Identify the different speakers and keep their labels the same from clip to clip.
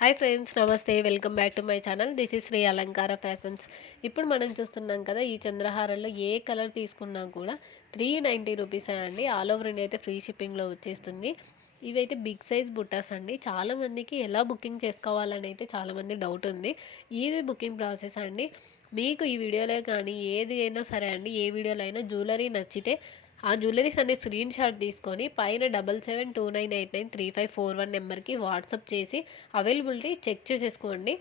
Speaker 1: Hi friends నమస్తే. Welcome back to my channel. This is Shri Alankara fashions. ఇప్పుడు మనం చూస్తున్నాం కదా ఈ చంద్రహారంలో ఏ కలర్ తీసుకున్నా కూడా త్రీ నైంటీ రూపీస్ అండి. ఆల్ ఓవర్ ఇండియా అయితే ఫ్రీ షిప్పింగ్లో వచ్చేస్తుంది. ఇవైతే బిగ్ సైజ్ బుట్టాస్ అండి. చాలామందికి ఎలా బుకింగ్ చేసుకోవాలని అయితే చాలామంది డౌట్ ఉంది. ఇది బుకింగ్ ప్రాసెస్ అండి. మీకు ఈ వీడియోలో కానీ ఏది అయినా సరే అండి ఏ వీడియోలో అయినా జ్యువెలరీ నచ్చితే ఆ జ్యువెలరీస్ అనే స్క్రీన్ షాట్ తీసుకొని పైన double seven two nine eight nine three five four one నెంబర్కి వాట్సాప్ చేసి అవైలబిలిటీ చెక్ చేసేసుకోండి.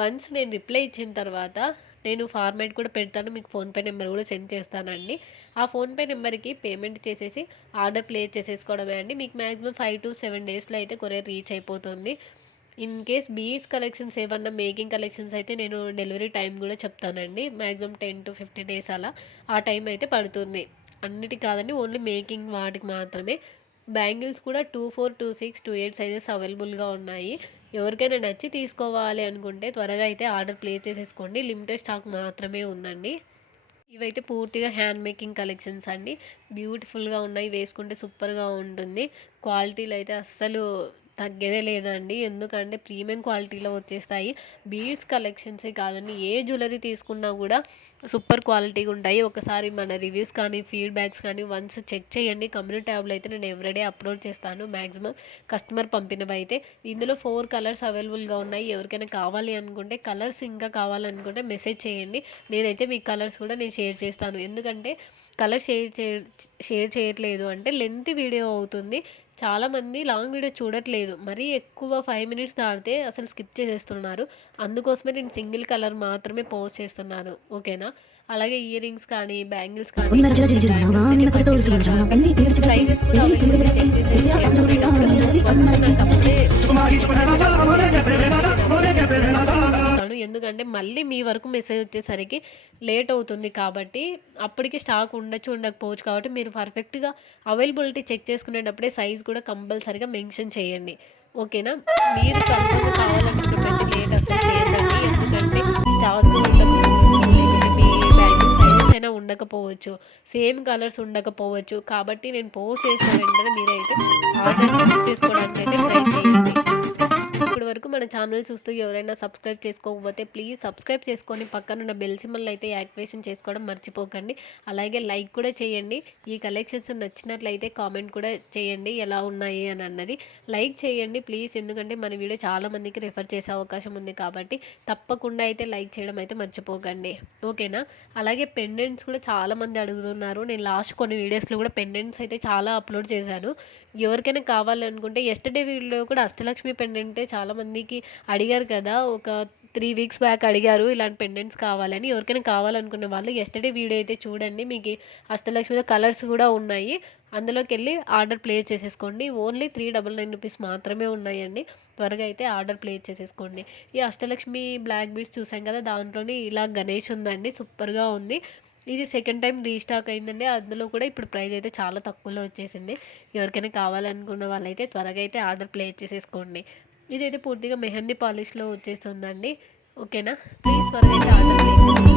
Speaker 1: వన్స్ నేను రిప్లై ఇచ్చిన తర్వాత నేను ఫార్మాట్ కూడా పెడతాను. మీకు ఫోన్పే నెంబర్ కూడా సెండ్ చేస్తానండి. ఆ ఫోన్పే నెంబర్కి పేమెంట్ చేసేసి ఆర్డర్ ప్లేస్ చేసేసుకోవడమే అండి. మీకు మ్యాక్సిమం ఫైవ్ టు సెవెన్ డేస్లో అయితే కొరియర్ రీచ్ అయిపోతుంది. ఇన్ కేస్ బీస్ కలెక్షన్స్ ఏమన్నా మేకింగ్ కలెక్షన్స్ అయితే నేను డెలివరీ టైం కూడా చెప్తానండి. Maximum ten to fifteen days అలా ఆ టైం అయితే పడుతుంది. అన్నిటి కాదండి ఓన్లీ మేకింగ్ వాటికి మాత్రమే. బ్యాంగిల్స్ కూడా two four two six two eight sizes అవైలబుల్గా ఉన్నాయి. ఎవరికైనా నచ్చి తీసుకోవాలి అనుకుంటే త్వరగా అయితే ఆర్డర్ ప్లేస్ చేసేసుకోండి. లిమిటెడ్ స్టాక్ మాత్రమే ఉందండి. ఇవైతే పూర్తిగా హ్యాండ్ మేకింగ్ కలెక్షన్స్ అండి. బ్యూటిఫుల్గా ఉన్నాయి వేసుకుంటే సూపర్గా ఉంటుంది. క్వాలిటీలు అయితే అస్సలు తగ్గేదే లేదండి. ఎందుకంటే ప్రీమియం క్వాలిటీలో వచ్చేస్తాయి. బీడ్స్ కలెక్షన్సే కాదండి. ఏ జ్యువెలరీ తీసుకున్నా కూడా సూపర్ క్వాలిటీగా ఉంటాయి. ఒకసారి మన రివ్యూస్ కానీ ఫీడ్బ్యాక్స్ కానీ వన్స్ చెక్ చేయండి. కమ్యూనిటీ ట్యాబ్లో అయితే నేను ఎవ్రీడే అప్లోడ్ చేస్తాను. మ్యాక్సిమం కస్టమర్ పంపినవి అయితే ఇందులో ఫోర్ కలర్స్ అవైలబుల్గా ఉన్నాయి. ఎవరికైనా కావాలి అనుకుంటే కలర్స్ ఇంకా కావాలనుకుంటే మెసేజ్ చేయండి. నేనైతే మీ కలర్స్ కూడా నేను షేర్ చేస్తాను. ఎందుకంటే కలర్ షేర్ చే షేర్ చేయట్లేదు. అంటే లెంత్ వీడియో అవుతుంది. చాలామంది లాంగ్ వీడియో చూడట్లేదు. మరీ ఎక్కువ ఫైవ్ మినిట్స్ దాటితే అసలు స్కిప్ చేసేస్తున్నారు. అందుకోసమే నేను సింగిల్ కలర్ మాత్రమే పోస్ట్ చేస్తున్నాను. ఓకేనా? అలాగే ఇయర్ రింగ్స్ కానీ బ్యాంగిల్స్ కానీ సైజెస్ కూడా ఎందుకంటే మళ్ళీ మీ వరకు మెసేజ్ వచ్చేసరికి లేట్ అవుతుంది కాబట్టి అప్పటికి స్టాక్ ఉండొచ్చు ఉండకపోవచ్చు కాబట్టి మీరు పర్ఫెక్ట్గా అవైలబిలిటీ చెక్ చేసుకునేటప్పుడే సైజ్ కూడా కంపల్సరీగా మెన్షన్ చేయండి. ఓకేనా? మీరు కన్ఫర్మ్ కావాలంటే లేట్ అసలు ఎందుకంటే స్టాక్ ఉండకపోవచ్చు లేకపోతే మీ బ్యాంకింగ్ సైజెస్ అయినా ఉండకపోవచ్చు సేమ్ కలర్స్ ఉండకపోవచ్చు. కాబట్టి నేను పోస్ట్ చేసిన వెంటనే మీరైతే ఆర్డర్ చేసుకోవడానికి అయితే ఛానల్ చూస్తూ ఎవరైనా సబ్స్క్రైబ్ చేసుకోకపోతే ప్లీజ్ సబ్స్క్రైబ్ చేసుకొని పక్కనున్న బెల్ సిమ్మల్ని అయితే యాక్టివేషన్ చేసుకోవడం మర్చిపోకండి. అలాగే లైక్ కూడా చేయండి. ఈ కలెక్షన్స్ నచ్చినట్లయితే కామెంట్ కూడా చేయండి. ఎలా ఉన్నాయి అని అన్నది లైక్ చేయండి ప్లీజ్. ఎందుకంటే మన వీడియో చాలామందికి రిఫర్ రెఫర్ చేసే అవకాశం ఉంది కాబట్టి తప్పకుండా అయితే లైక్ చేయడం అయితే మర్చిపోకండి. ఓకేనా? అలాగే పెండెంట్స్ కూడా చాలామంది అడుగుతున్నారు. నేను లాస్ట్ కొన్ని వీడియోస్లో కూడా పెండెంట్స్ అయితే చాలా అప్లోడ్ చేశాను. ఎవరికైనా కావాలనుకుంటే ఎస్టర్డే వీడియో కూడా అష్టలక్ష్మి పెండెంటే చాలామందికి అడిగారు కదా ఒక త్రీ వీక్స్ బ్యాక్ అడిగారు ఇలాంటి పెండెంట్స్ కావాలని. ఎవరికైనా కావాలనుకున్న వాళ్ళు ఎస్టర్డే వీడియో అయితే చూడండి మీకు అష్టలక్ష్మిలో కలర్స్ కూడా ఉన్నాయి. అందులోకి వెళ్ళి ఆర్డర్ ప్లేస్ చేసేసుకోండి. Only three double nine rupees మాత్రమే ఉన్నాయండి. త్వరగా అయితే ఆర్డర్ ప్లేస్ చేసేసుకోండి. ఈ అష్టలక్ష్మి బ్లాక్ బీడ్స్ చూసాం కదా దాంట్లోనే ఇలా గణేష్ ఉందండి సూపర్గా ఉంది. ఇది సెకండ్ టైం రీస్టాక్ అయిందండి. అందులో కూడా ఇప్పుడు ప్రైస్ అయితే చాలా తక్కువలో వచ్చేసింది. ఎవరికైనా కావాలనుకున్న వాళ్ళైతే త్వరగా అయితే ఆర్డర్ ప్లేస్ చేసేసుకోండి. ఇదైతే పూర్తిగా మెహందీ పాలిష్లో వచ్చేస్తుందండి. ఓకేనా? ప్లీజ్ త్వరగా అయితే ఆర్డర్